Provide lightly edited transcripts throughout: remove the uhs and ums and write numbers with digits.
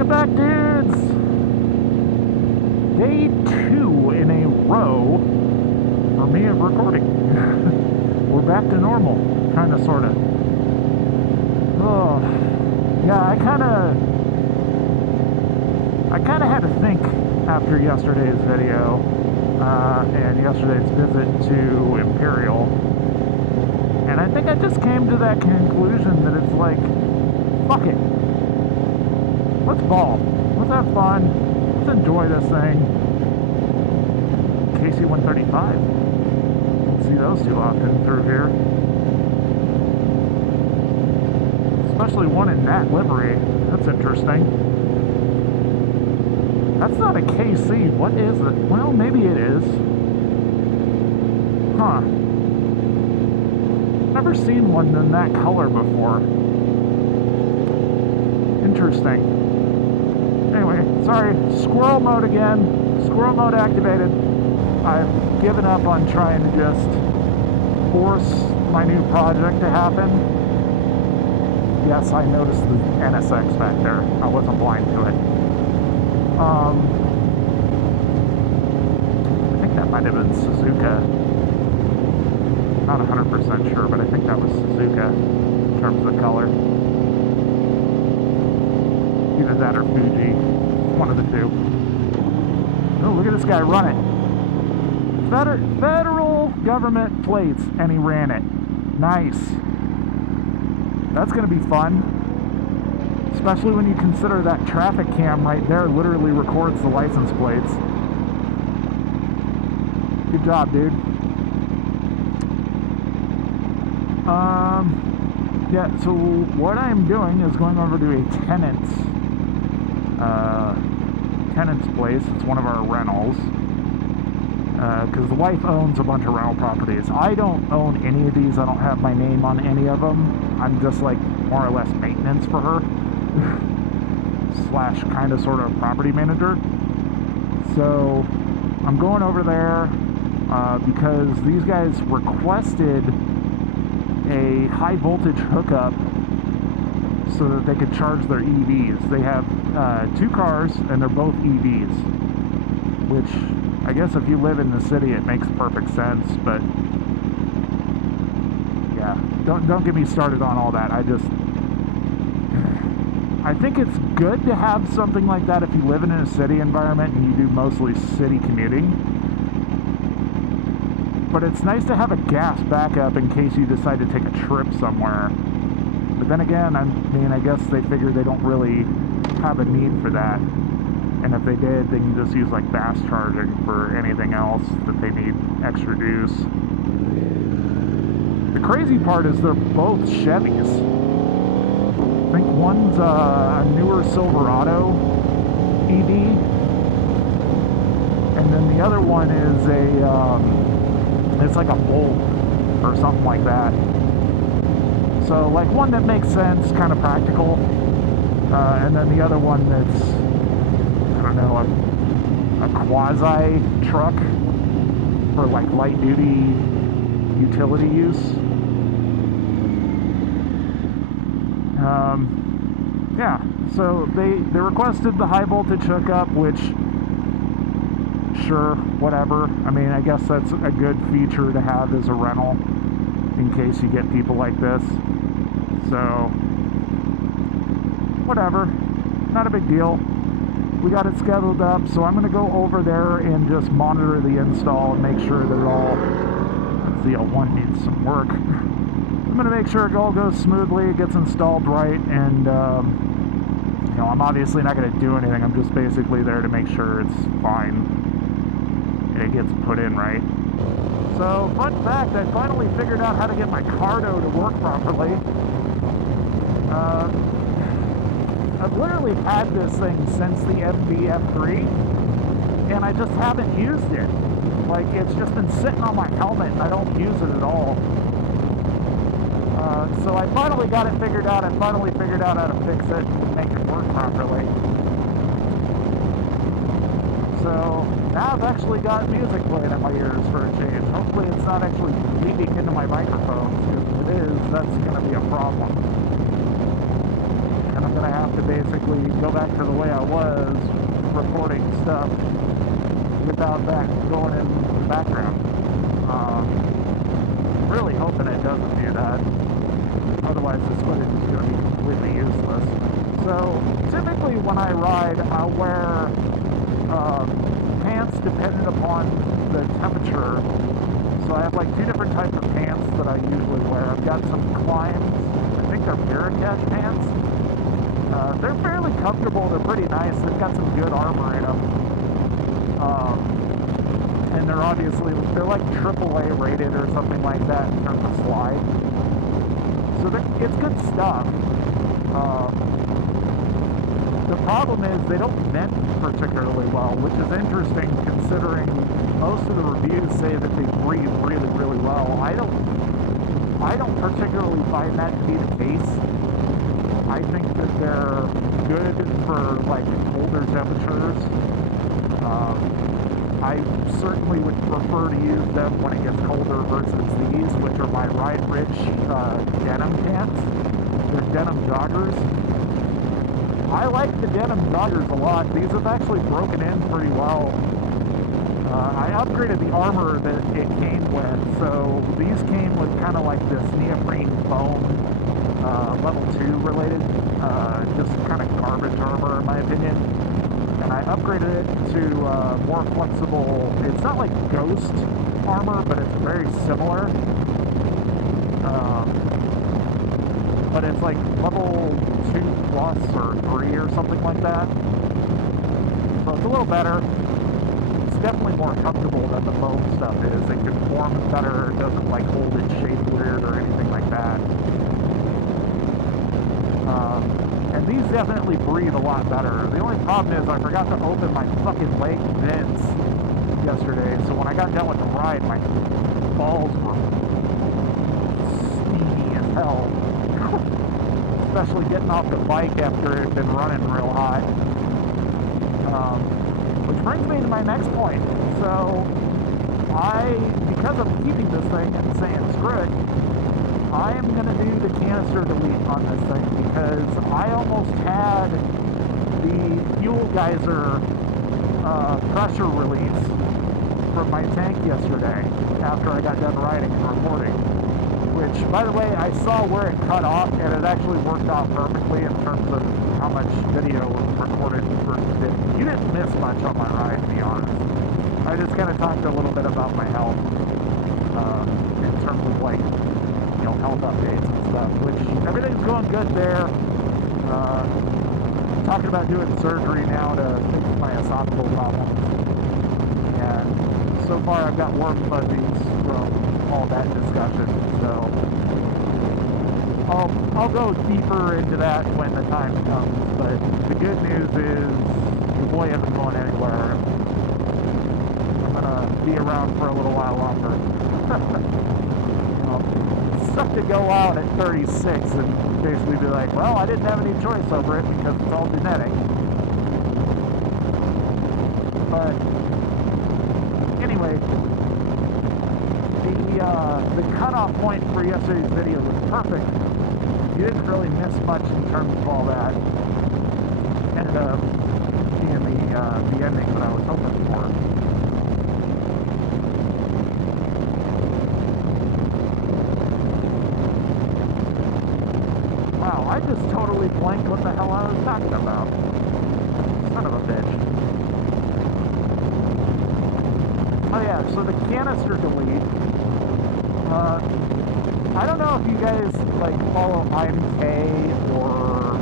Welcome back, dudes! Day 2 in a row for me of recording. We're back to normal, kind of, sort of. Oh, yeah, I kind of had to think after yesterday's video and yesterday's visit to Imperial, and I think I just came to that conclusion that it's like, fuck it. Let's ball. Let's have fun. Let's enjoy this thing. KC-135. Don't see those too often through here. Especially one in that livery. That's interesting. That's not a KC. What is it? Well, maybe it is. Huh. Never seen one in that color before. Interesting. Anyway, sorry, squirrel mode again. Squirrel mode activated. I've given up on trying to just force my new project to happen. Yes, I noticed the NSX back there. I wasn't blind to it. I think that might have been Suzuka. Not 100% sure, but I think that was Suzuka in terms of the color. Either that or Fuji. One of the two. Oh, look at this guy run it. Federal government plates, and he ran it. Nice. That's going to be fun. Especially when you consider that traffic cam right there literally records the license plates. Good job, dude. Yeah, so what I'm doing is going over to a tenant's place. It's one of our rentals. Because the wife owns a bunch of rental properties. I don't own any of these. I don't have my name on any of them. I'm just like more or less maintenance for her. Slash kind of sort of property manager. So I'm going over there because these guys requested a high voltage hookup so that they could charge their EVs. They have 2 cars and they're both EVs, which I guess if you live in the city it makes perfect sense, but yeah, don't get me started on all that. I think it's good to have something like that if you live in a city environment and you do mostly city commuting. But it's nice to have a gas backup in case you decide to take a trip somewhere. But then again, I mean, I guess they figure they don't really have a need for that. And if they did, they can just use like fast charging for anything else that they need extra juice. The crazy part is they're both Chevys. I think one's a newer Silverado EV, and then the other one is it's like a Bolt or something like that. So like one that makes sense, kind of practical, and then the other one that's, I don't know, a quasi truck for like light duty utility use. Yeah, so they requested the high voltage hookup, which, sure, whatever. I mean, I guess that's a good feature to have as a rental in case you get people like this. So, whatever, not a big deal. We got it scheduled up, so I'm going to go over there and just monitor the install and make sure that it all, the L1 needs some work. I'm going to make sure it all goes smoothly, it gets installed right, and you know, I'm obviously not going to do anything. I'm just basically there to make sure it's fine and it gets put in right. So, fun fact, I finally figured out how to get my Cardo to work properly. I've literally had this thing since the MV-F3, and I just haven't used it. Like, it's just been sitting on my helmet, and I don't use it at all. So I finally got it figured out. I finally figured out how to fix it and make it work properly. So now I've actually got music playing in my ears for a change. Hopefully it's not actually leaking into my microphones. If it is, that's going to be a problem. And I'm going to have to basically go back to the way I was reporting stuff without that going in the background. Really hoping it doesn't do that. Otherwise this footage is going to be completely useless. So typically when I ride, I'll wear pants dependent upon the temperature. So I have like two different types of pants that I usually wear. I've got some climbs, I think they're Paracash pants. They're fairly comfortable, they're pretty nice, they've got some good armor in them. And they're obviously, they're like AAA rated or something like that in terms of slide. So it's good stuff. The problem is they don't vent particularly well, which is interesting considering most of the reviews say that they breathe really, really well. I don't particularly find that to be the case. I think that they're good for like colder temperatures. I certainly would prefer to use them when it gets colder versus these, which are my Ride Rich denim pants. They're denim joggers. I like the denim joggers a lot. These have actually broken in pretty well. I upgraded the armor that it came with, so these came with kind of like this neoprene foam, level 2 related, just kind of garbage armor in my opinion. And I upgraded it to more flexible, it's not like Ghost armor, but it's very similar. But it's like level 2 plus or 3 or something like that. So it's a little better. It's definitely more comfortable than the foam stuff is. It conforms better, it doesn't like hold its shape weird or anything like that. And these definitely breathe a lot better. The only problem is I forgot to open my fucking leg vents yesterday, so when I got done with the ride, my balls were steamy as hell. Especially getting off the bike after it had been running real hot. Which brings me to my next point. So, because I'm keeping this thing and saying screw it, I am going to do the canister delete on this thing because I almost had the fuel geyser pressure release from my tank yesterday after I got done riding and recording. Which, by the way, I saw where it cut off and it actually worked out perfectly in terms of how much video was recorded versus didn't. You didn't miss much on my ride, to be honest. I just kind of talked a little bit about my health in terms of like, you know, health updates and stuff, which everything's going good there. Talking about doing surgery now to fix my esophageal problems. And so far I've got warm fuzzies from all that discussion, so I'll go deeper into that when the time comes, but the good news is the boy isn't going anywhere. I'm gonna be around for a little while longer. You know, it sucked to go out at 36 and basically be like, well, I didn't have any choice over it because it's all genetic. But anyway, the cutoff point for yesterday's video was perfect. You didn't really miss much in terms of all that. Ended up being the ending that I was hoping for. Wow, I just totally blanked what the hell I was talking about. Son of a bitch. Oh yeah, so the canister delete. I don't know if you guys like follow IMK or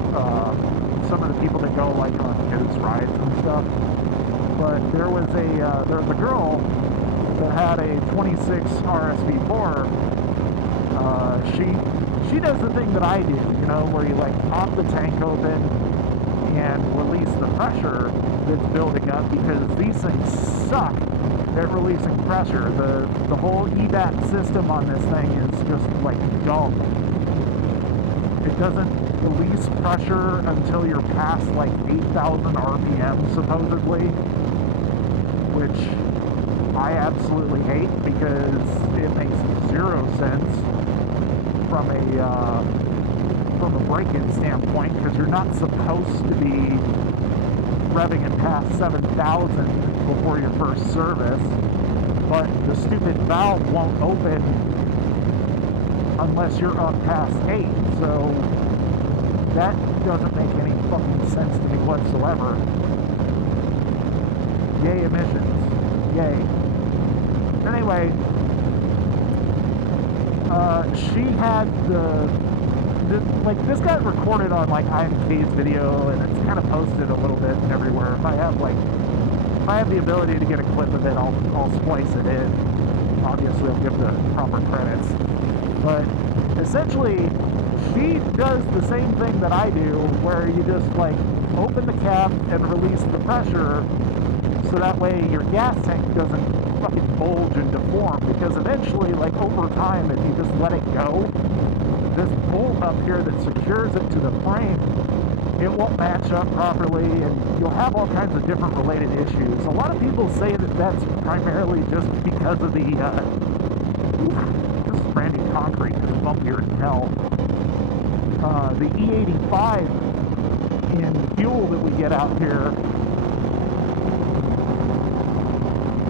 some of the people that go like on news rides and stuff, but there was a girl that had a 26 RSV4. She does the thing that I do, you know, where you like pop the tank open and release the pressure that's building up, because these things suck at releasing pressure. The whole EVAP system on this thing is just like dumb. It doesn't release pressure until you're past like 8,000 RPM supposedly, which I absolutely hate because it makes zero sense from a from a break-in standpoint, because you're not supposed to be revving it past 7,000 before your first service, but the stupid valve won't open unless you're up past 8, so that doesn't make any fucking sense to me whatsoever. Yay emissions. Yay. Anyway, she had this got recorded on like IMK's video, and it's kind of posted a little bit everywhere. If I have the ability to get a clip of it, I'll splice it in. Obviously, I'll give the proper credits. But essentially, she does the same thing that I do, where you just like open the cap and release the pressure, so that way your gas tank doesn't fucking bulge and deform, because eventually, like over time, if you just let it go, this bolt up here that secures it to the frame, it won't match up properly, and you'll have all kinds of different related issues. A lot of people say that that's primarily just because of the this is brand new concrete, because it's bumpier than hell. The E85 in fuel that we get out here,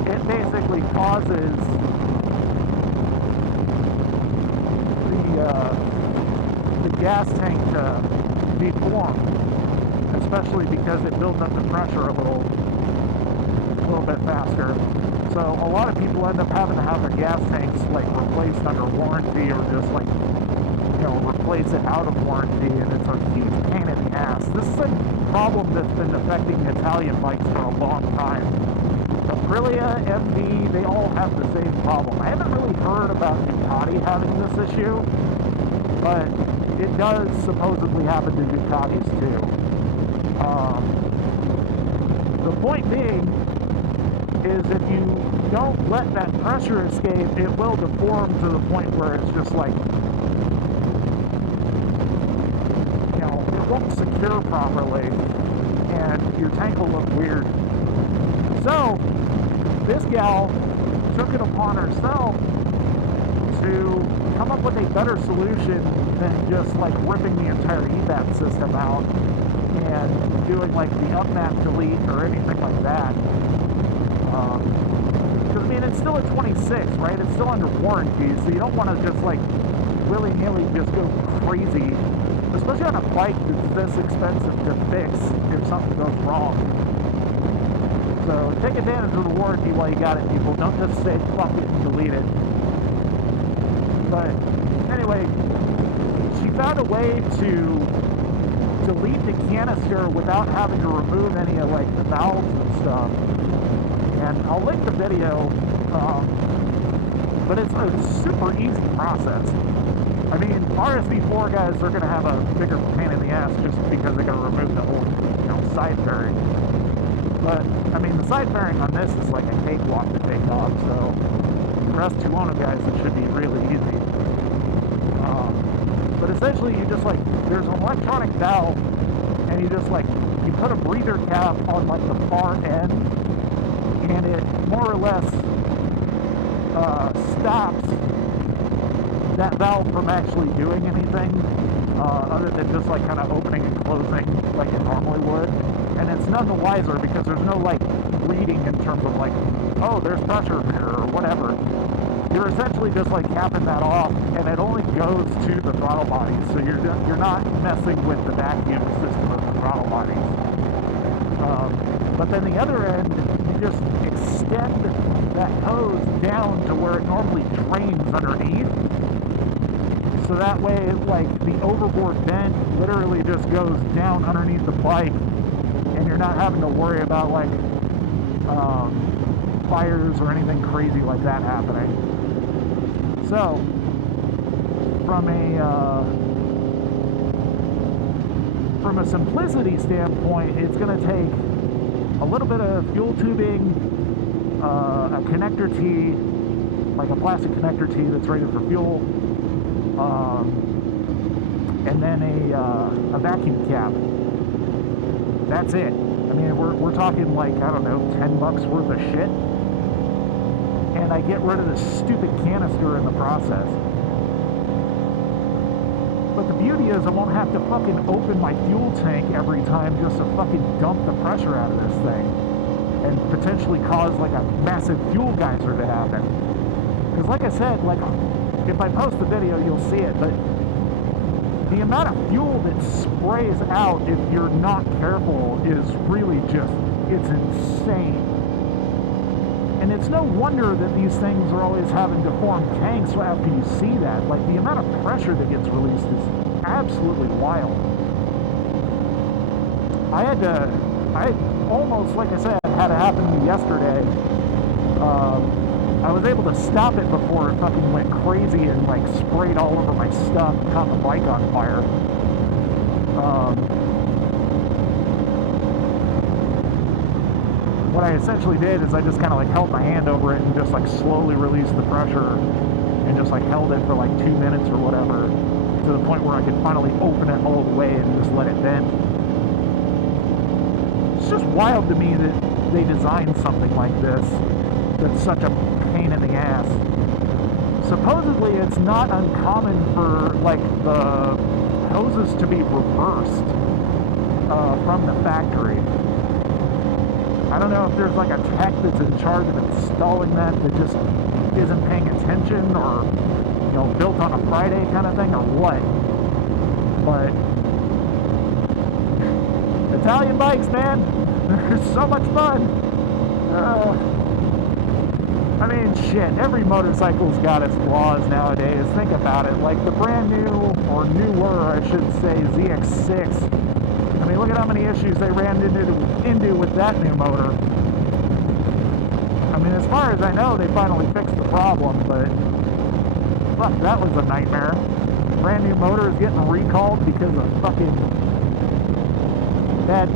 it basically causes the gas tank to deform, especially because it builds up the pressure a little bit faster. So a lot of people end up having to have their gas tanks like replaced under warranty, or just like, you know, replace it out of warranty, and it's a huge pain in the ass. This is a problem that's been affecting Italian bikes for a long time. Aprilia, MV, they all have the same problem. I haven't really heard about Ducati having this issue, but it does supposedly happen to Ducatis too. The point being is, if you don't let that pressure escape, it will deform to the point where it's just like, you know, it won't secure properly, and your tank will look weird. So this gal took it upon herself to come up with a better solution than just like ripping the entire EVAP system out and doing like the upmap delete or anything like that. Because I mean, it's still a 26, right? It's still under warranty, so you don't want to just like willy-nilly just go crazy, especially on a bike that's this expensive to fix if something goes wrong. So take advantage of the warranty while you got it, people. Don't just say fuck it and delete it. But anyway, she found a way to delete the canister without having to remove any of like the valves and stuff. And I'll link the video, but it's a super easy process. I mean, RSV4 guys are going to have a bigger pain in the ass just because they got to remove the whole, you know, side fairing. But I mean, the side fairing on this is like a cakewalk to take off. So for us 2-owner guys, it should be really easy. But essentially, you just like, there's an electronic valve, and you just like, you put a breather cap on like the far end, and it more or less stops that valve from actually doing anything other than just like kind of opening and closing like it normally would. And it's none the wiser because there's no like bleeding in terms of like, oh, there's pressure here or whatever. You're essentially just like capping that off, and it only goes to the throttle body, so you're not messing with the vacuum system of the throttle bodies. But then the other end, you just extend that hose down to where it normally drains underneath. So that way, like, the overboard vent literally just goes down underneath the bike, and you're not having to worry about, like, fires or anything crazy like that happening. So, from a simplicity standpoint, it's going to take a little bit of fuel tubing, a connector tee, like a plastic connector tee that's rated for fuel, and then a vacuum cap. That's it. I mean, we're talking like, I don't know, $10 worth of shit. And I get rid of this stupid canister in the process. But the beauty is I won't have to fucking open my fuel tank every time just to fucking dump the pressure out of this thing and potentially cause like a massive fuel geyser to happen. Because like I said, like if I post the video you'll see it, but the amount of fuel that sprays out if you're not careful is really just, it's insane. And it's no wonder that these things are always having deformed tanks after you see that. Like, the amount of pressure that gets released is absolutely wild. I almost, like I said, had it happen to me yesterday. I was able to stop it before it fucking went crazy and, like, sprayed all over my stuff and caught the bike on fire. What I essentially did is I just kind of like held my hand over it and just like slowly released the pressure and just like held it for like 2 minutes or whatever to the point where I could finally open it all the way and just let it vent. It's just wild to me that they designed something like this that's such a pain in the ass. Supposedly it's not uncommon for like the hoses to be reversed from the factory. I don't know if there's like a tech that's in charge of installing that just isn't paying attention, or, you know, built on a Friday kind of thing, or what. But Italian bikes, man, they're so much fun. I mean, shit, every motorcycle's got its flaws nowadays. Think about it. Like the brand new, or newer, I should say, ZX6. I mean, look at how many issues they ran into with that new motor. I mean, as far as I know, they finally fixed the problem, but fuck, that was a nightmare. Brand new motor is getting recalled because of fucking bad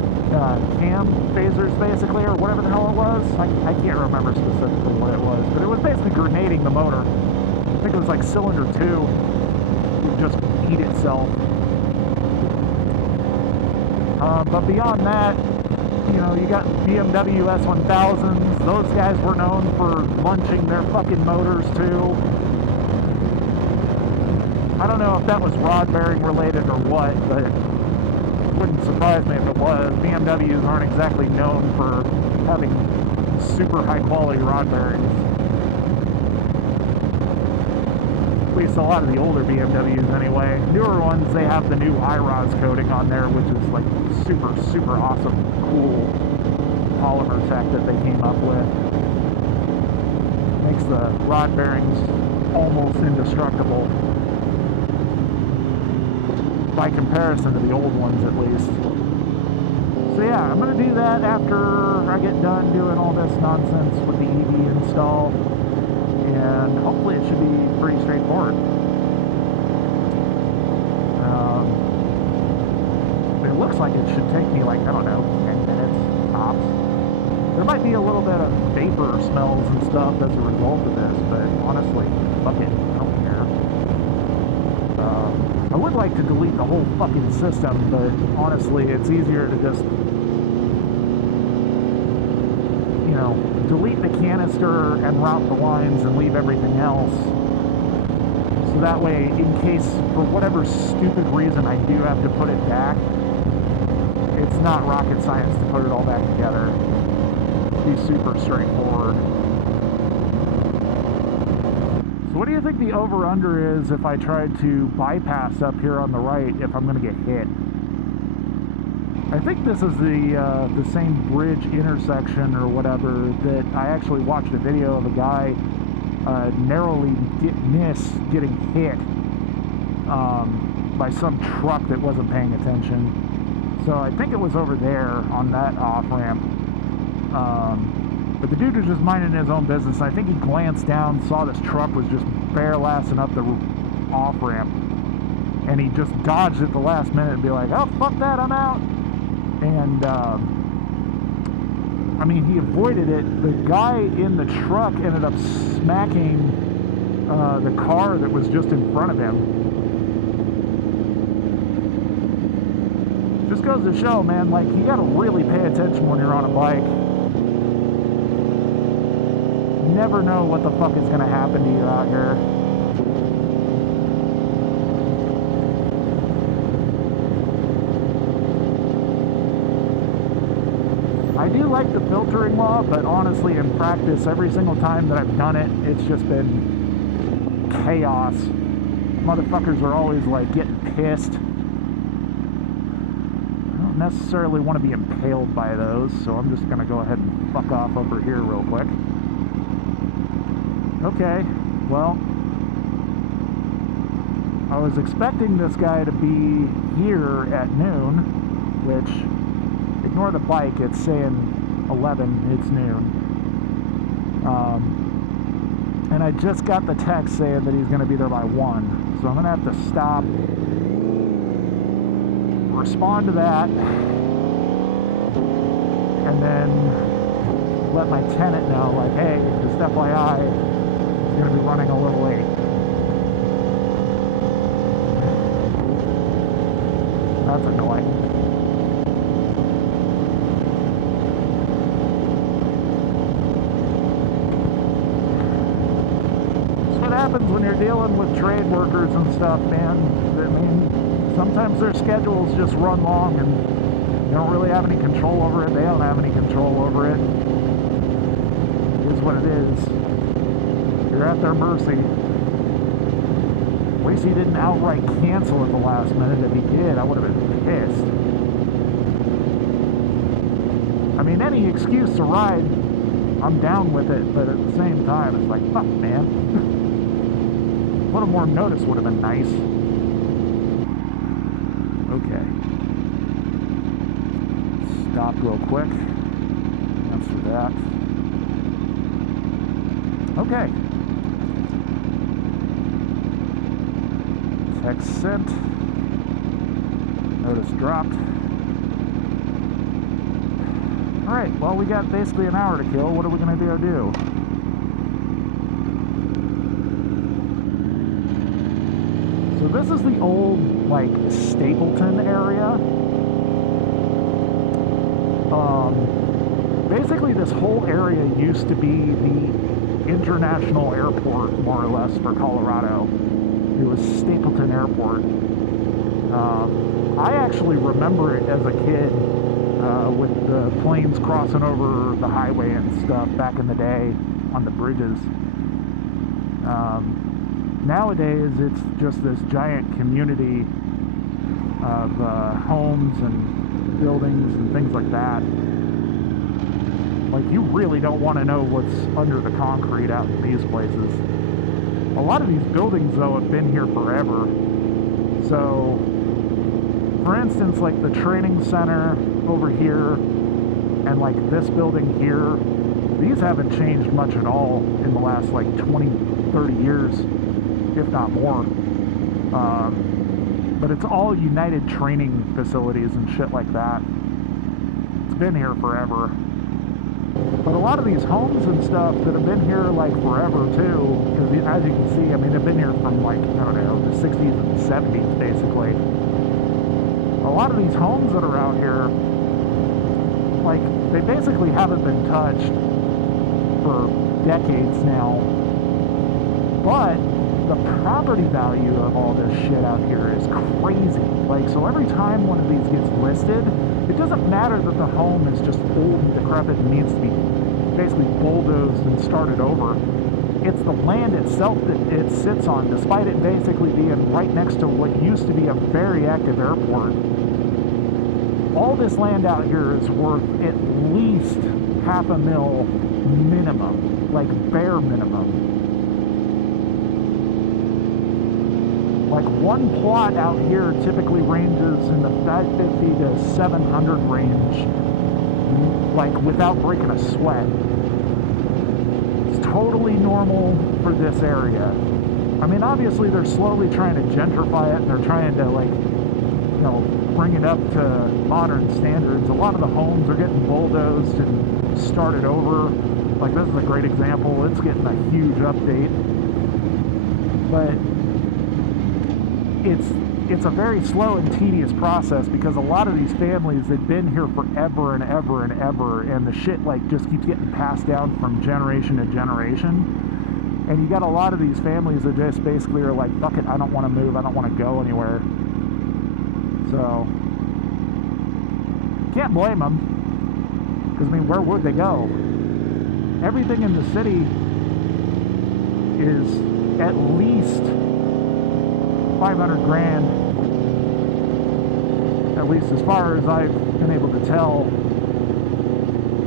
cam phasers, basically, or whatever the hell it was. I can't remember specifically what it was, but it was basically grenading the motor. I think it was like cylinder 2 would just eat itself. But beyond that, you know, you got BMW S1000s. Those guys were known for munching their fucking motors too. I don't know if that was rod bearing related or what, but it wouldn't surprise me if it was. BMWs aren't exactly known for having super high quality rod bearings. At least a lot of the older BMWs anyway. Newer ones, they have the new iROS coating on there, which is like super, super awesome, cool polymer tech that they came up with. Makes the rod bearings almost indestructible. By comparison to the old ones, at least. So yeah, I'm going to do that after I get done doing all this nonsense with the EV install. And hopefully it should be pretty straightforward. It looks like it should take me like, I don't know, 10 minutes tops. There might be a little bit of vapor smells and stuff as a result of this, but honestly, fuck it, I don't care. I would like to delete the whole fucking system, but honestly, it's easier to just, you know, delete the canister and route the lines and leave everything else. So that way, in case, for whatever stupid reason I do have to put it back, it's not rocket science to put it all back together. It'd be super straightforward. So what do you think the over-under is if I tried to bypass up here on the right if I'm going to get hit? I think this is the same bridge intersection or whatever that I actually watched a video of a guy narrowly miss getting hit by some truck that wasn't paying attention. So I think it was over there on that off-ramp. But the dude was just minding his own business. I think he glanced down, saw this truck was just bare-lassing up the off-ramp. And he just dodged at the last minute and be like, oh, fuck that, I'm out. And, I mean, he avoided it. The guy in the truck ended up smacking the car that was just in front of him. Just goes to show, man, like, you gotta really pay attention when you're on a bike. You never know what the fuck is gonna happen to you out here. I do like the filtering law, but honestly, in practice, every single time that I've done it, it's just been chaos. Motherfuckers are always like getting pissed. I don't necessarily want to be impaled by those, so I'm just gonna go ahead and fuck off over here real quick. Okay, well, I was expecting this guy to be here at noon, which, ignore the bike, it's saying 11, it's noon. And I just got the text saying that he's going to be there by 1. So I'm going to have to stop, respond to that, and then let my tenant know, like, hey, just FYI, he's going to be running a little late. That's annoying. What happens when you're dealing with trade workers and stuff, man. I mean, sometimes their schedules just run long and you don't really have any control over it. They don't have any control over it. It is what it is. You're at their mercy. At least he didn't outright cancel at the last minute. If he did, I would have been pissed. I mean, any excuse to ride, I'm down with it, but at the same time, it's like, fuck, man. A little more notice would have been nice. Okay. Stop real quick. Answer that. Okay. Text sent. Notice dropped. Alright, well, we got basically an hour to kill. What are we going to do? So this is the old, like, Stapleton area. Basically, this whole area used to be the international airport, more or less, for Colorado. It was Stapleton Airport. I actually remember it as a kid with the planes crossing over the highway and stuff back in the day on the bridges. Nowadays, it's just this giant community of homes and buildings and things like that. Like, you really don't want to know what's under the concrete out in these places. A lot of these buildings, though, have been here forever. So, for instance, like the training center over here and like this building here, these haven't changed much at all in the last like 20, 30 years, if not more. But it's all United training facilities and shit like that. It's been here forever. But a lot of these homes and stuff that have been here like forever too, because as you can see, I mean, they've been here from like, I don't know, the 60s and 70s basically. A lot of these homes that are out here, like, they basically haven't been touched for decades now. But the property value of all this shit out here is crazy. Like, so every time one of these gets listed, it doesn't matter that the home is just old and decrepit and needs to be basically bulldozed and started over. It's the land itself that it sits on, despite it basically being right next to what used to be a very active airport. All this land out here is worth at least $500,000 minimum, like bare minimum. Like, one plot out here typically ranges in the 550 to 700 range, like, without breaking a sweat. It's totally normal for this area. I mean, obviously they're slowly trying to gentrify it, and they're trying to, like, you know, bring it up to modern standards. A lot of the homes are getting bulldozed and started over. Like, this is a great example. It's getting a huge update. But it's a very slow and tedious process, because a lot of these families, they've been here forever and ever and ever, and the shit like just keeps getting passed down from generation to generation. And you got a lot of these families that just basically are like, fuck it, I don't want to move, I don't want to go anywhere. So can't blame them, Because, I mean, where would they go? Everything in the city is at least 500 grand, at least as far as I've been able to tell.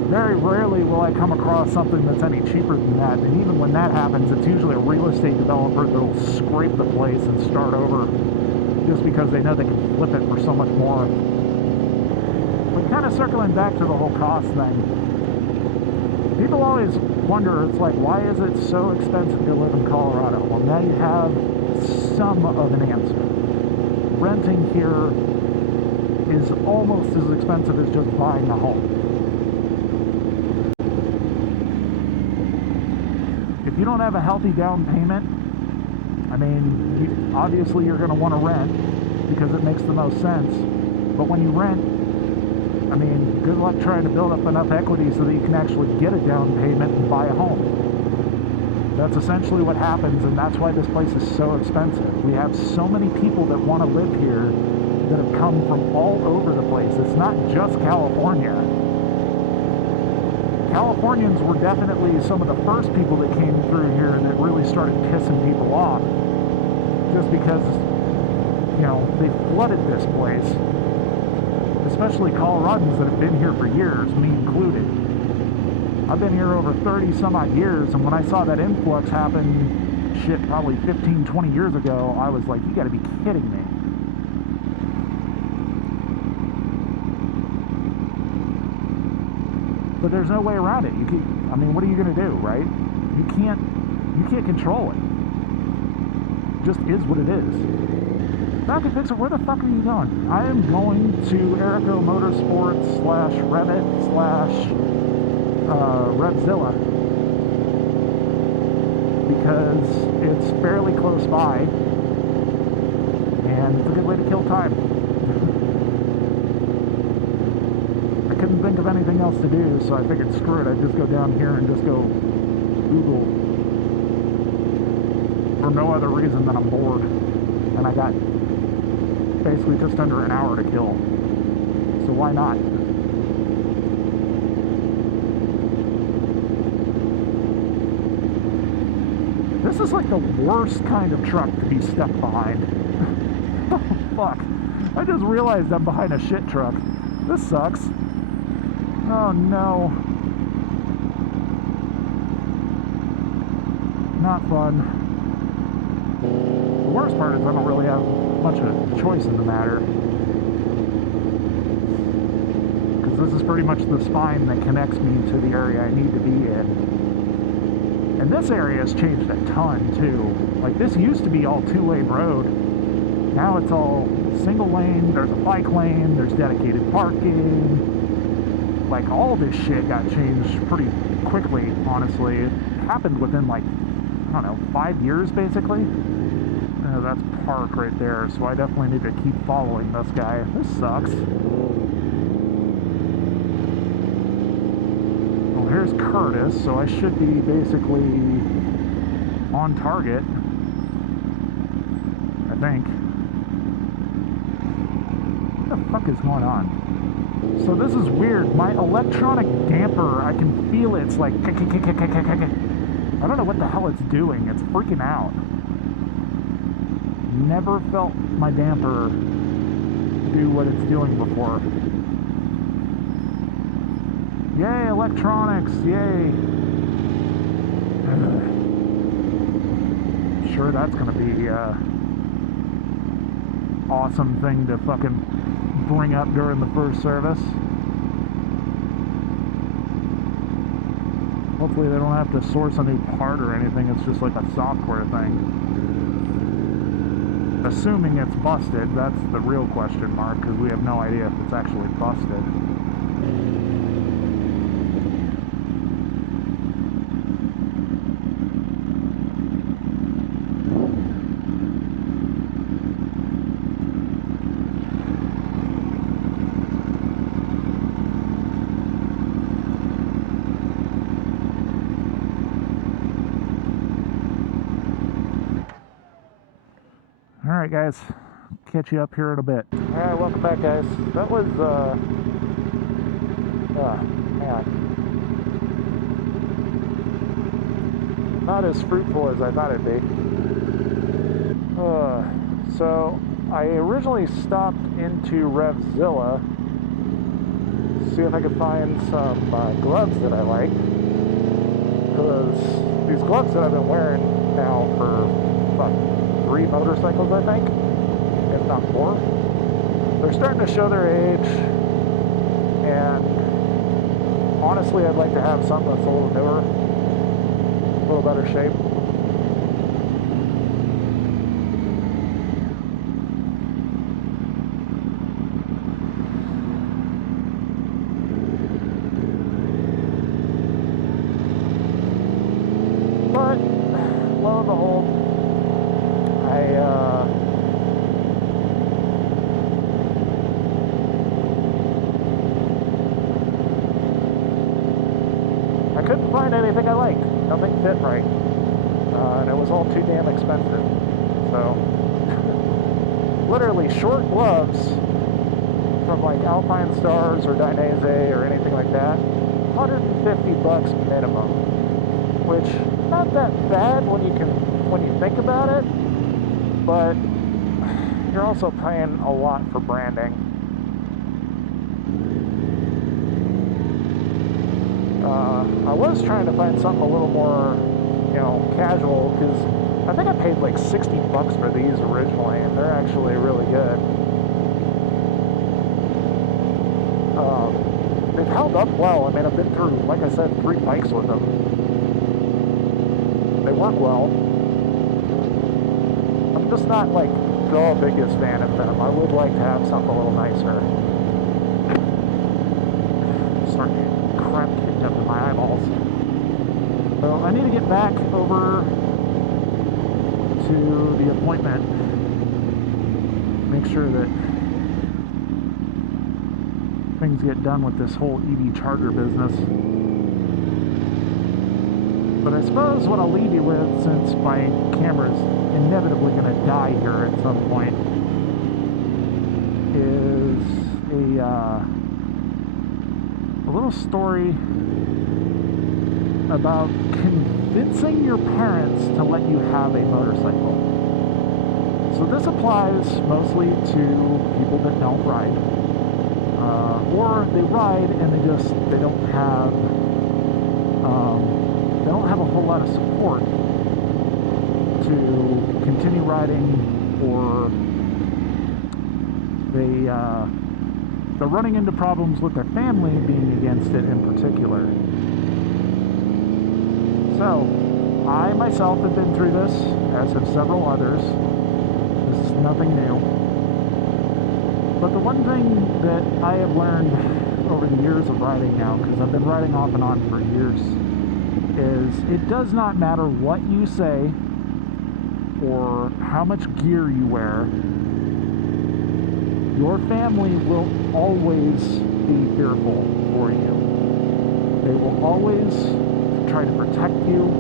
Very rarely will I come across something that's any cheaper than that, and even when that happens, it's usually a real estate developer that'll scrape the place and start over just because they know they can flip it for so much more. But kind of circling back to the whole cost thing, people always wonder, it's like, why is it so expensive to live in Colorado? Well, now you have some of an answer. Renting here is almost as expensive as just buying a home. If you don't have a healthy down payment, I mean, obviously you're going to want to rent because it makes the most sense. But when you rent, I mean, good luck trying to build up enough equity so that you can actually get a down payment and buy a home. That's essentially what happens, and that's why this place is so expensive. We have so many people that want to live here that have come from all over the place. It's not just California. Californians were definitely some of the first people that came through here that really started pissing people off. Just because, you know, they flooded this place. Especially Coloradans that have been here for years, me included. I've been here over 30 some odd years, and when I saw that influx happen, shit, probably 15, 20 years ago, I was like, you gotta be kidding me. But there's no way around it. You can, I mean, what are you gonna do, right? You can't control it. It just is what it is. Falcon Fixer, where the fuck are you going? I am going to Erico Motorsports / Revit / Revzilla because it's fairly close by and it's a good way to kill time. I couldn't think of anything else to do, so I figured screw it, I'd just go down here and just go Google for no other reason than I'm bored. And I got basically just under an hour to kill. So why not? This is like the worst kind of truck to be stuck behind. Oh, fuck. I just realized I'm behind a shit truck. This sucks. Oh no. Not fun. The worst part is I don't really have much of a choice in the matter. Because this is pretty much the spine that connects me to the area I need to be in. And this area has changed a ton too. Like, this used to be all two-way road. Now it's all single lane, there's a bike lane, there's dedicated parking. Like, all this shit got changed pretty quickly, honestly. It happened within, like, I don't know, 5 years, basically. That's park right there, so I definitely need to keep following this guy. This sucks. Well, here's Curtis, so I should be basically on target, I think. What the fuck is going on? So this is weird. My electronic damper, I can feel it. It's like, I don't know what the hell it's doing. It's freaking out. Never felt my damper do what it's doing before. Yay, electronics, yay. Sure, that's gonna be awesome thing to fucking bring up during the first service. Hopefully they don't have to source a new part or anything, it's just like a software thing. Assuming it's busted, that's the real question mark, because we have no idea if it's actually busted. Alright guys, catch you up here in a bit. Alright, welcome back guys. That was Man. Not as fruitful as I thought it'd be. So I originally stopped into Revzilla to see if I could find some gloves that I like, because these gloves that I've been wearing now for 3 motorcycles, I think, if not 4, they're starting to show their age, and honestly I'd like to have something that's a little newer, a little better shape. But lo and behold, I couldn't find anything I liked. Nothing fit right. And it was all too damn expensive. So, literally short gloves from like Alpine Stars or Dainese or anything like that, $150 minimum. Which, not that bad when you think about it, but you're also paying a lot for branding. I was trying to find something a little more, casual, because I think I paid like $60 for these originally, and they're actually really good. They've held up well. I mean, I've been through, like I said, 3 bikes with them. They work well. I'm just not like the biggest fan of them. I would like to have something a little nicer. Starting to get crap kicked up in my eyeballs. So I need to get back over to the appointment. Make sure that things get done with this whole EV charger business. But I suppose what I'll leave you with, since my camera's inevitably going to die here at some point, is a little story about convincing your parents to let you have a motorcycle. So this applies mostly to people that don't ride, or they ride and they don't have a whole lot of support to continue riding, or they're running into problems with their family being against it in particular. So, I myself have been through this, as have several others. This is nothing new. But the one thing that I have learned over the years of riding now, because I've been riding off and on for years, is it does not matter what you say or how much gear you wear, your family will always be fearful for you. They will always try to protect you.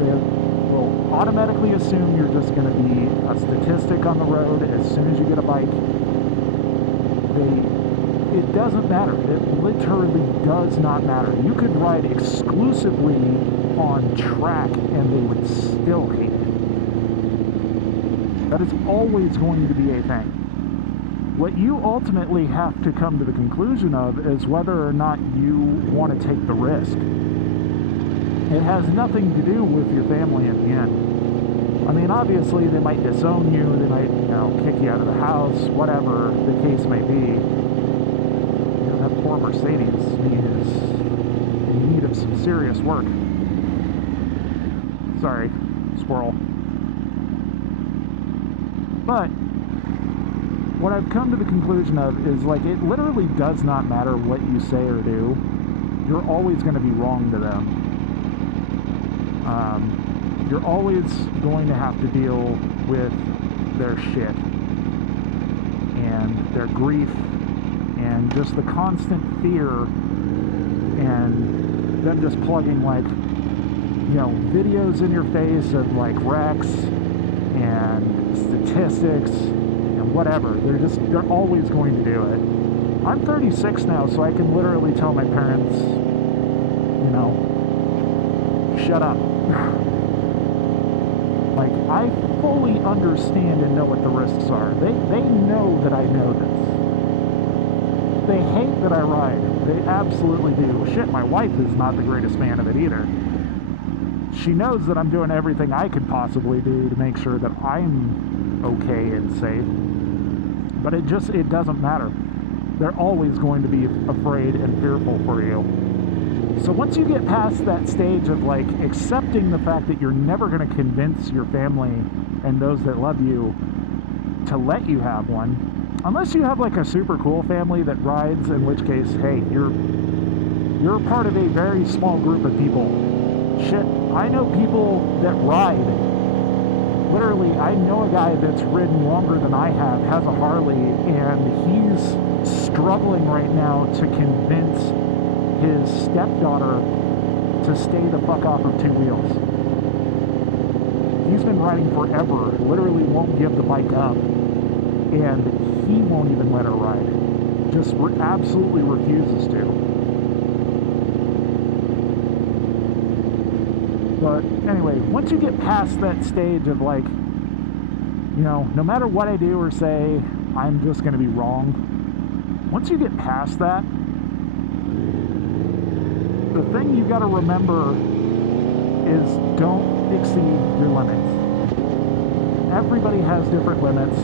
They will automatically assume you're just going to be a statistic on the road as soon as you get a bike. It doesn't matter. It literally does not matter. You could ride exclusively on track and they would still hate it. That is always going to be a thing. What you ultimately have to come to the conclusion of is whether or not you want to take the risk. It has nothing to do with your family in the end. I mean, obviously they might disown you, they might, kick you out of the house, whatever the case may be. That poor Mercedes is in need of some serious work. Sorry, squirrel. But what I've come to the conclusion of is, like, it literally does not matter what you say or do. You're always going to be wrong to them. You're always going to have to deal with their shit and their grief and just the constant fear and them just plugging, like, videos in your face of, like, wrecks and statistics and whatever. They're always going to do it. I'm 36 now, so I can literally tell my parents, shut up. Like, I fully understand and know what the risks are. They know that I know this. They hate that I ride. They absolutely do. Shit, my wife is not the greatest fan of it either. She knows that I'm doing everything I could possibly do to make sure that I'm okay and safe. But it doesn't matter. They're always going to be afraid and fearful for you. So once you get past that stage of like accepting the fact that you're never going to convince your family and those that love you to let you have one, unless you have like a super cool family that rides, in which case, hey, you're part of a very small group of people. Shit, I know people that ride. Literally, I know a guy that's ridden longer than I have, has a Harley, and he's struggling right now to convince his stepdaughter to stay the fuck off of two wheels. He's been riding forever, literally won't give the bike up, and he won't even let her ride. Just absolutely refuses to. But anyway, once you get past that stage of like, no matter what I do or say, I'm just going to be wrong. Once you get past that, the thing you got to remember is don't exceed your limits. Everybody has different limits.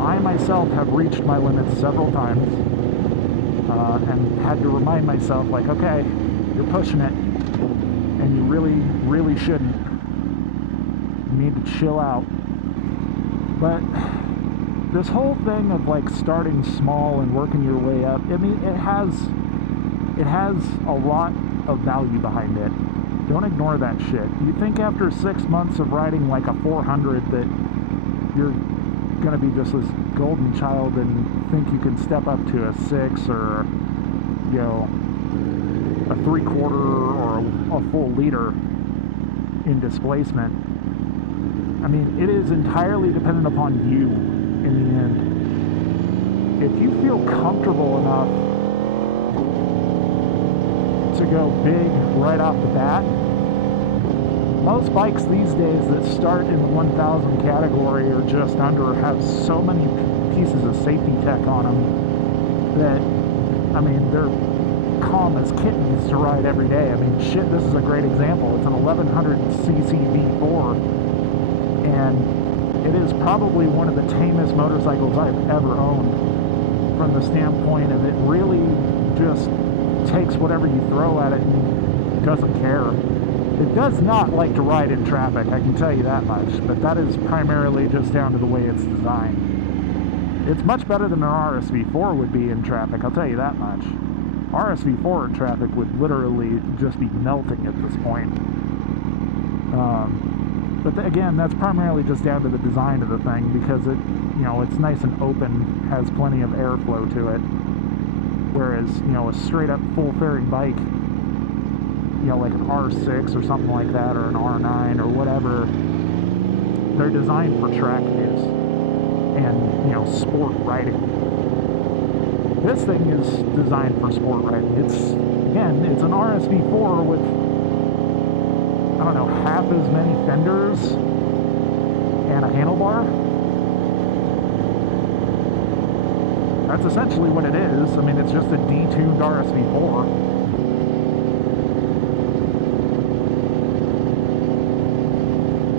I myself have reached my limits several times and had to remind myself, like, okay, you're pushing it, and you really, really shouldn't. You need to chill out. But this whole thing of like starting small and working your way up, I mean, it has a lot of value behind it. Don't ignore that shit. You think after 6 months of riding like a 400 that you're gonna be just this golden child and think you can step up to a 6 or a 3/4 or a full liter in displacement. I mean, it is entirely dependent upon you in the end. If you feel comfortable enough to go big right off the bat, most bikes these days that start in the 1000 category or just under have so many pieces of safety tech on them that, I mean, they're calm as kittens to ride every day. I mean, shit, this is a great example. It's an 1100cc V4, and it is probably one of the tamest motorcycles I've ever owned, from the standpoint of it really just takes whatever you throw at it and doesn't care. It does not like to ride in traffic, I can tell you that much, but that is primarily just down to the way it's designed. It's much better than an RSV4 would be in traffic, I'll tell you that much. RSV4 in traffic would literally just be melting at this point. But again, that's primarily just down to the design of the thing, because it's nice and open, has plenty of airflow to it. Whereas, a straight up full fairing bike, like an R6 or something like that, or an R9 or whatever, they're designed for track use and, sport riding. This thing is designed for sport riding. It's an RSV4 with, I don't know, half as many fenders and a handlebar. That's essentially what it is. I mean, it's just a detuned RSV4.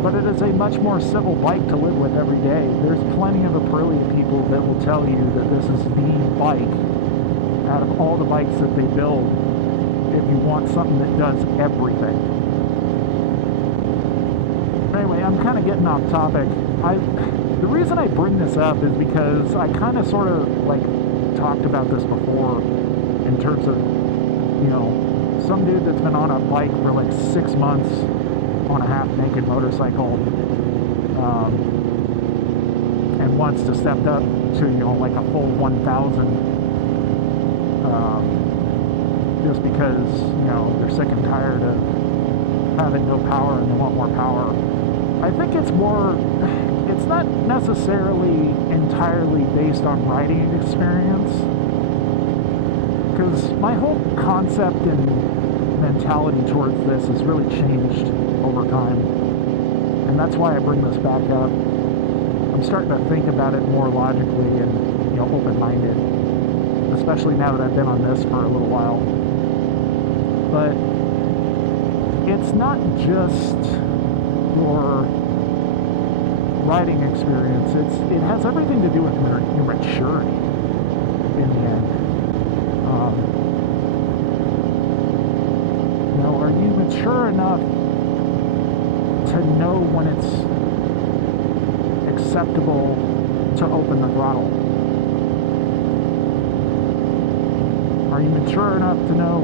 But it is a much more civil bike to live with every day. There's plenty of Aprilia people that will tell you that this is the bike out of all the bikes that they build if you want something that does everything. Anyway, I'm kind of getting off topic. The reason I bring this up is because I kind of sort of like talked about this before in terms of, some dude that's been on a bike for like 6 months on a half-naked motorcycle, and wants to step up to, like a full 1000, just because, they're sick and tired of having no power and they want more power. I think it's not necessarily entirely based on riding experience, because my whole concept and mentality towards this has really changed over time. And that's why I bring this back up. I'm starting to think about it more logically and, open-minded, especially now that I've been on this for a little while. But it's not just your riding experience. It has everything to do with your maturity in the end. Are you mature enough to know when it's acceptable to open the throttle? Are you mature enough to know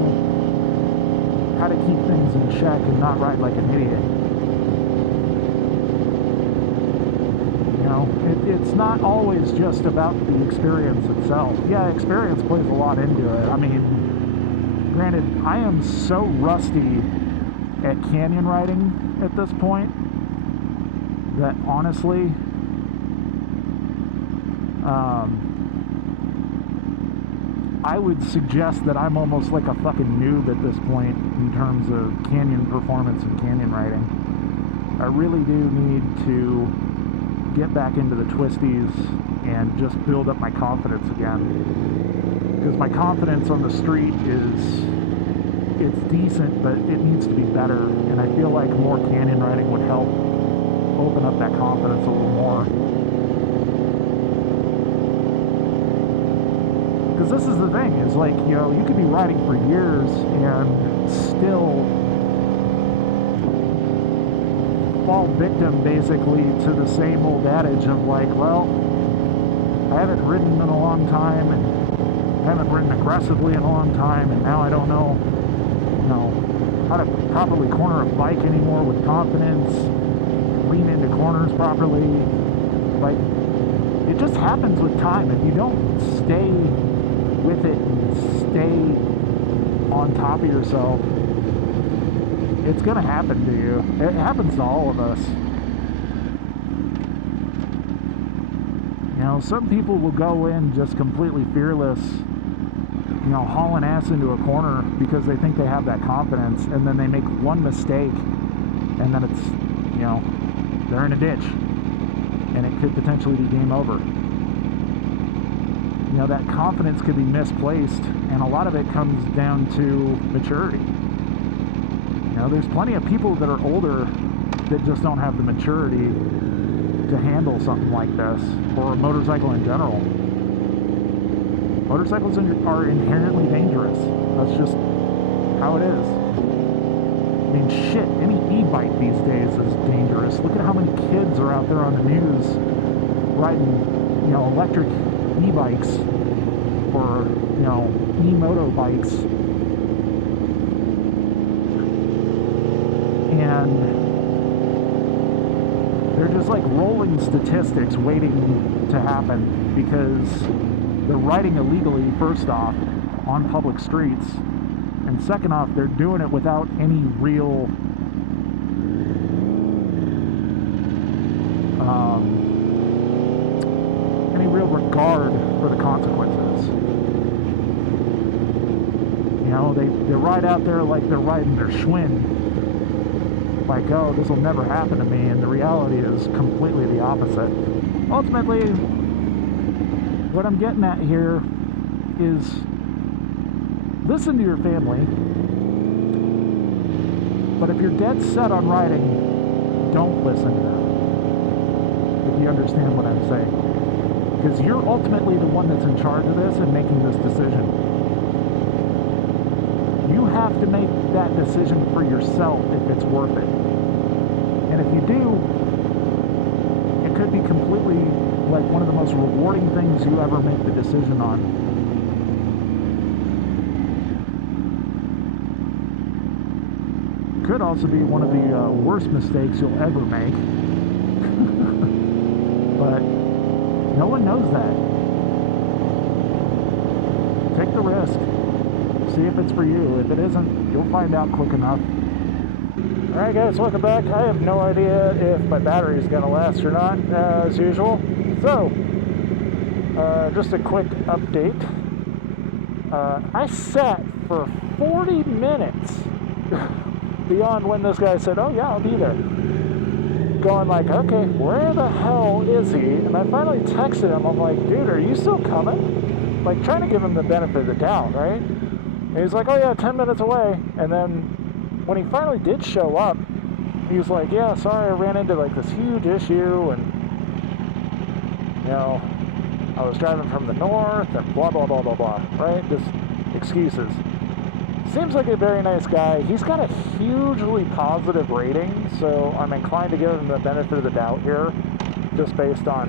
how to keep things in check and not ride like an idiot? It's not always just about the experience itself. Yeah, experience plays a lot into it. I mean, granted, I am so rusty at canyon riding at this point that honestly, I would suggest that I'm almost like a fucking noob at this point in terms of canyon performance and canyon riding. I really do need to get back into the twisties and just build up my confidence again. Because my confidence on the street it's decent, but it needs to be better. And I feel like more canyon riding would help open up that confidence a little more. Because this is the thing, is like, you could be riding for years and still fall victim basically to the same old adage of like, well, I haven't ridden in a long time and haven't ridden aggressively in a long time, and now I don't know, how to properly corner a bike anymore with confidence, lean into corners properly. Like, it just happens with time. If you don't stay with it and stay on top of yourself, it's going to happen to you. It happens to all of us. Some people will go in just completely fearless, hauling ass into a corner because they think they have that confidence, and then they make one mistake, and then it's, they're in a ditch, and it could potentially be game over. That confidence could be misplaced, and a lot of it comes down to maturity. There's plenty of people that are older that just don't have the maturity to handle something like this, or a motorcycle in general. Motorcycles are inherently dangerous. That's just how it is. I mean, shit, any e-bike these days is dangerous. Look at how many kids are out there on the news riding, electric e-bikes or, e-moto bikes. And they're just like rolling statistics waiting to happen because they're riding illegally, first off, on public streets, and second off, they're doing it without any real regard for the consequences. They ride out there like they're riding their Schwinn, like, oh, this will never happen to me, and the reality is completely the opposite. Ultimately, what I'm getting at here is listen to your family, but if you're dead set on riding, don't listen to them, if you understand what I'm saying. Because you're ultimately the one that's in charge of this and making this decision. You have to make that decision for yourself if it's worth it. And if you do, it could be completely like one of the most rewarding things you ever make the decision on. Could also be one of the worst mistakes you'll ever make. But no one knows that. Take the risk. See if it's for you. If it isn't, you'll find out quick enough. Alright guys, welcome back. I have no idea if my battery is going to last or not, as usual. So, just a quick update. I sat for 40 minutes beyond when this guy said, oh yeah, I'll be there. Going like, okay, where the hell is he? And I finally texted him, I'm like, dude, are you still coming? Like, trying to give him the benefit of the doubt, right? And he's like, oh yeah, 10 minutes away. And then when he finally did show up, he was like, yeah, sorry, I ran into like this huge issue, and you know, I was driving from the north, and blah, blah, blah, blah, blah, right? Just excuses. Seems like a very nice guy. He's got a hugely positive rating, so I'm inclined to give him the benefit of the doubt here, just based on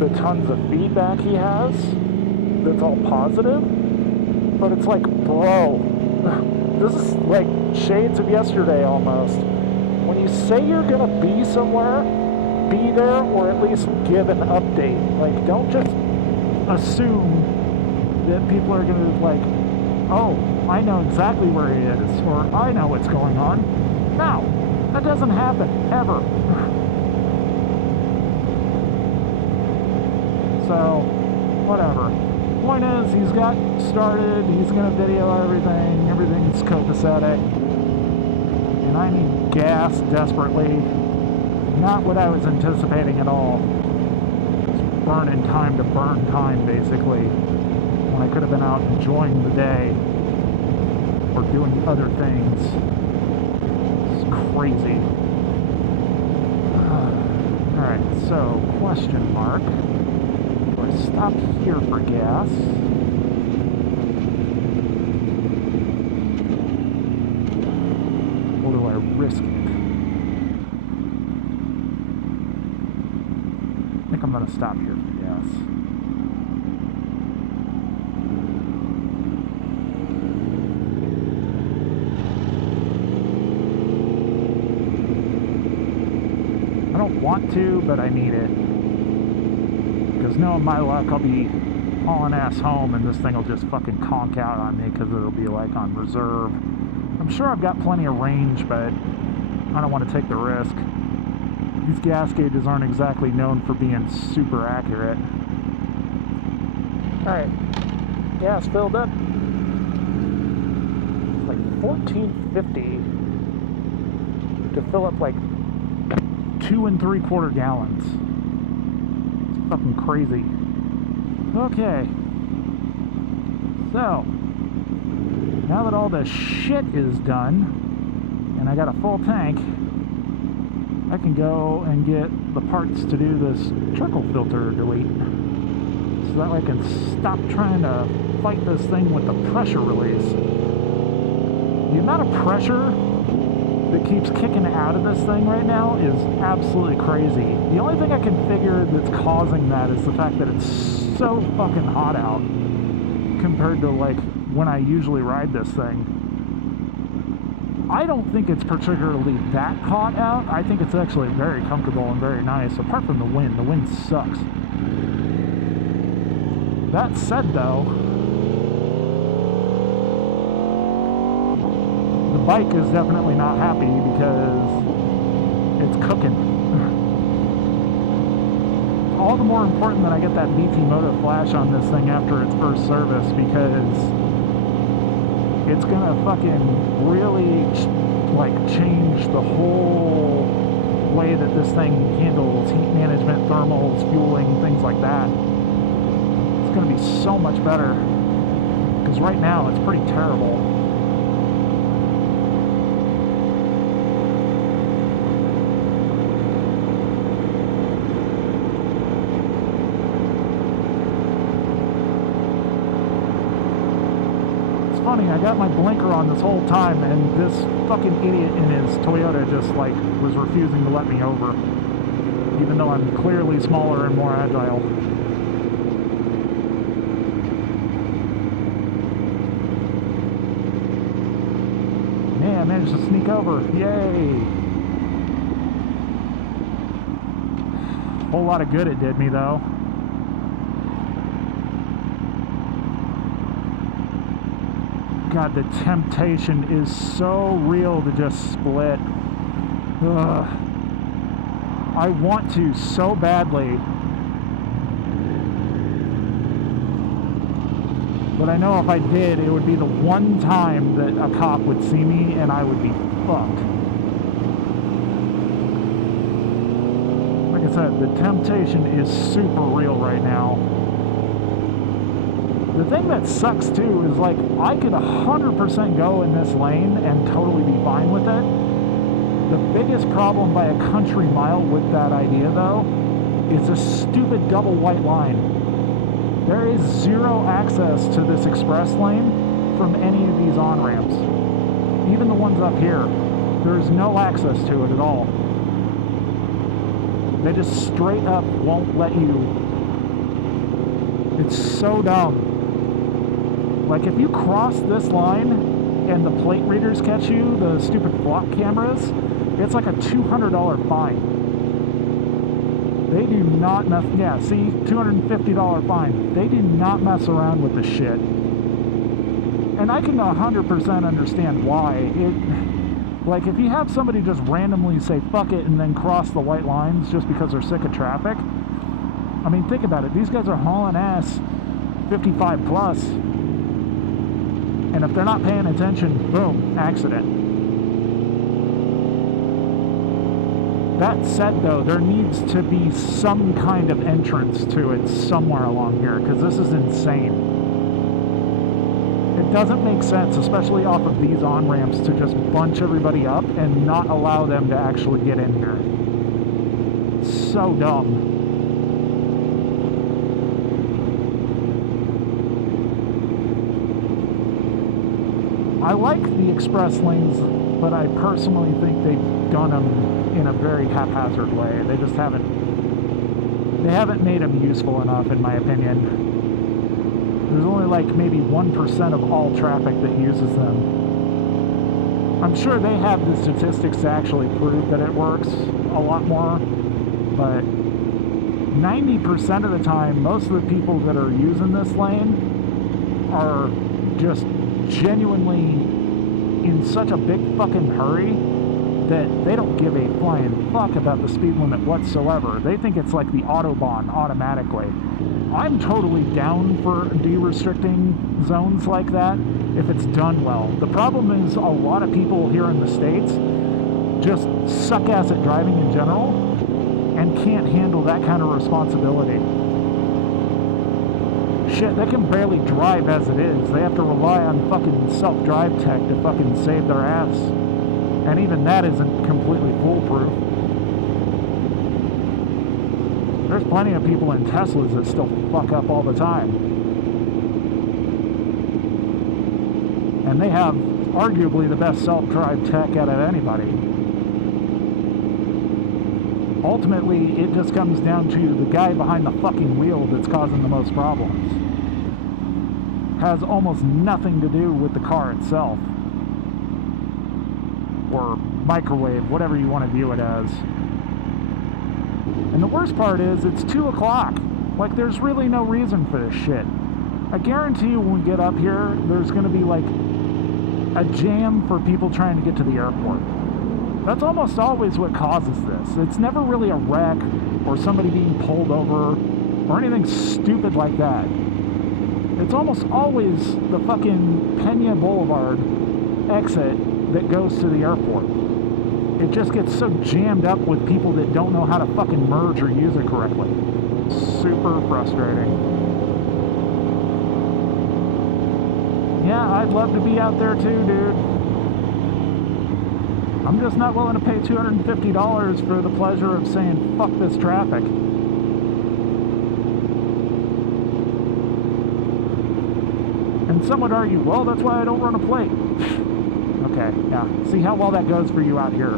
the tons of feedback he has that's all positive. But it's like, bro, this is like shades of yesterday almost. When you say you're gonna be somewhere, be there, or at least give an update. Like, don't just assume that people are gonna like, oh, I know exactly where he is, or I know what's going on. No, that doesn't happen, ever. So, whatever. Point is, he's got started, he's gonna video everything, everything's copacetic, and I need gas desperately. Not what I was anticipating at all. Just burning time to burn time, basically, when I could have been out enjoying the day or doing other things. It's crazy. Alright, so, question mark. Stop here for gas. Or do I risk it? I think I'm going to stop here for gas. I don't want to, but I need it. Because knowing my luck, I'll be hauling ass home and this thing will just fucking conk out on me because it'll be like on reserve. I'm sure I've got plenty of range, but I don't want to take the risk. These gas gauges aren't exactly known for being super accurate. Alright, gas filled up. It's like $14.50 to fill up like 2 3/4 gallons. Fucking crazy. Okay. So, now that all the shit is done, and I got a full tank, I can go and get the parts to do this trickle filter delete. So that way I can stop trying to fight this thing with the pressure release. The amount of pressure that keeps kicking out of this thing right now is absolutely crazy. The only thing I can figure that's causing that is the fact that it's so fucking hot out compared to like when I usually ride this thing. I don't think it's particularly that hot out. I think it's actually very comfortable and very nice, apart from the wind. The wind sucks. That said though, the bike is definitely not happy because it's cooking. All the more important that I get that BT Moto flash on this thing after its first service, because it's gonna fucking really like change the whole way that this thing handles heat management, thermals, fueling, things like that. It's gonna be so much better, because right now it's pretty terrible. Funny, I got my blinker on this whole time, and this fucking idiot in his Toyota just like was refusing to let me over, even though I'm clearly smaller and more agile. Man, I managed to sneak over. Yay! Whole lot of good it did me though. God, the temptation is so real to just split. Ugh. I want to so badly. But I know if I did, it would be the one time that a cop would see me and I would be fucked. Like I said, the temptation is super real right now. The thing that sucks too is like I could 100% go in this lane and totally be fine with it. The biggest problem by a country mile with that idea though is a stupid double white line. There is zero access to this express lane from any of these on-ramps. Even the ones up here, there's no access to it at all. They just straight up won't let you. It's so dumb. Like if you cross this line and the plate readers catch you, the stupid flock cameras, it's like a $200 fine. They do not mess, yeah, see, $250 fine. They do not mess around with this shit. And I can 100% understand why. Like, if you have somebody just randomly say, fuck it, and then cross the white lines just because they're sick of traffic, I mean, think about it. These guys are hauling ass 55 plus. And if they're not paying attention, boom, accident. That said, though, there needs to be some kind of entrance to it somewhere along here, because this is insane. It doesn't make sense, especially off of these on-ramps, to just bunch everybody up and not allow them to actually get in here. It's so dumb. I like the express lanes, but I personally think they've done them in a very haphazard way. They just haven't made them useful enough, in my opinion. There's only like maybe 1% of all traffic that uses them. I'm sure they have the statistics to actually prove that it works a lot more, but 90% of the time, most of the people that are using this lane are just genuinely in such a big fucking hurry that they don't give a flying fuck about the speed limit whatsoever. They think it's like the Autobahn automatically. I'm totally down for de-restricting zones like that if it's done well. The problem is a lot of people here in the States just suck ass at driving in general and can't handle that kind of responsibility. Shit, they can barely drive as it is. They have to rely on fucking self-drive tech to fucking save their ass. And even that isn't completely foolproof. There's plenty of people in Teslas that still fuck up all the time. And they have arguably the best self-drive tech out of anybody. Ultimately, it just comes down to the guy behind the fucking wheel that's causing the most problems. Has almost nothing to do with the car itself. Or microwave, whatever you want to view it as. And the worst part is, it's 2 o'clock. Like, there's really no reason for this shit. I guarantee you when we get up here, there's going to be like a jam for people trying to get to the airport. That's almost always what causes this. It's never really a wreck or somebody being pulled over or anything stupid like that. It's almost always the fucking Pena Boulevard exit that goes to the airport. It just gets so jammed up with people that don't know how to fucking merge or use it correctly. Super frustrating. Yeah, I'd love to be out there too, dude. I'm just not willing to pay $250 for the pleasure of saying, fuck this traffic. And some would argue, well, that's why I don't run a plate. Okay, yeah. See how well that goes for you out here.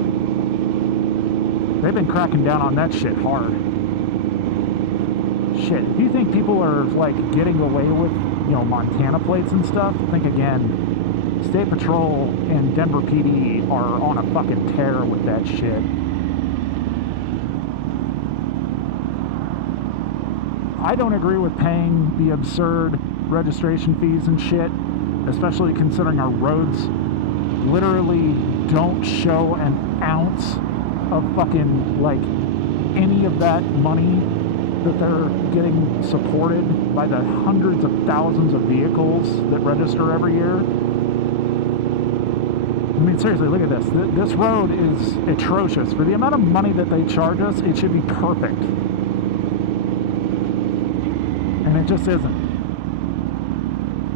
They've been cracking down on that shit hard. Shit, if you think people are, like, getting away with, you know, Montana plates and stuff, think again. State Patrol and Denver PD are on a fucking tear with that shit. I don't agree with paying the absurd registration fees and shit, especially considering our roads literally don't show an ounce of fucking, like, any of that money that they're getting supported by the hundreds of thousands of vehicles that register every year. I mean, seriously, look at this. This road is atrocious. For the amount of money that they charge us, it should be perfect. And it just isn't.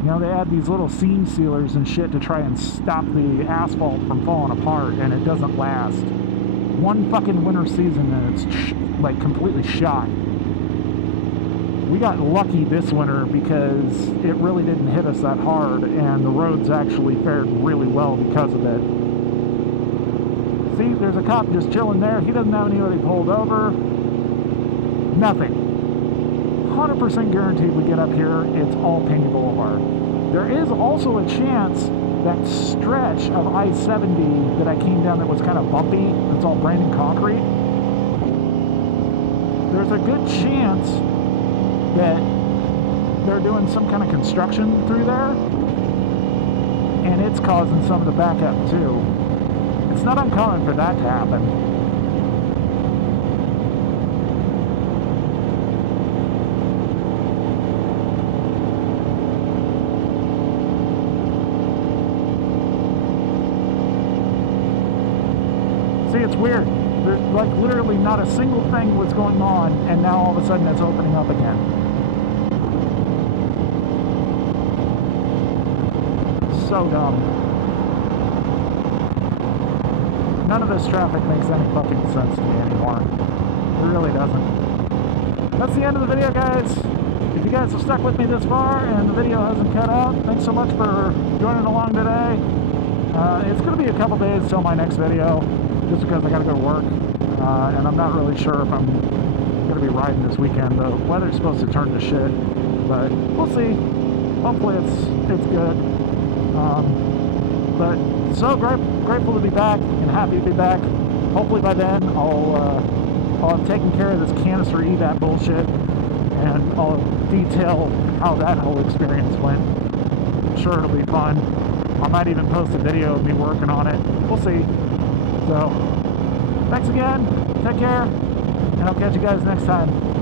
You know, they add these little seam sealers and shit to try and stop the asphalt from falling apart, and it doesn't last. One fucking winter season and it's like completely shot. We got lucky this winter because it really didn't hit us that hard, and the roads actually fared really well because of it. See, there's a cop just chilling there. He doesn't have anybody pulled over. Nothing. 100% guaranteed we get up here, it's all Pena Boulevard. There is also a chance that stretch of I-70 that I came down that was kind of bumpy, it's all brand new concrete. There's a good chance that they're doing some kind of construction through there, and it's causing some of the backup too. It's not uncommon for that to happen. See, it's weird. There's like literally not a single thing was going on, and now all of a sudden it's opening up again. So dumb. None of this traffic makes any fucking sense to me anymore. It really doesn't. That's the end of the video, guys. If you guys have stuck with me this far and the video hasn't cut out, thanks so much for joining along today. It's going to be a couple days till my next video, just because I got to go to work, and I'm not really sure if I'm going to be riding this weekend. The weather's supposed to turn to shit, but we'll see. Hopefully it's good. But so grateful to be back and happy to be back. Hopefully by then I'll have taken care of this canister EVAP bullshit, and I'll detail how that whole experience went. I'm sure it'll be fun. I might even post a video of me working on it. We'll see. So, thanks again. Take care. And I'll catch you guys next time.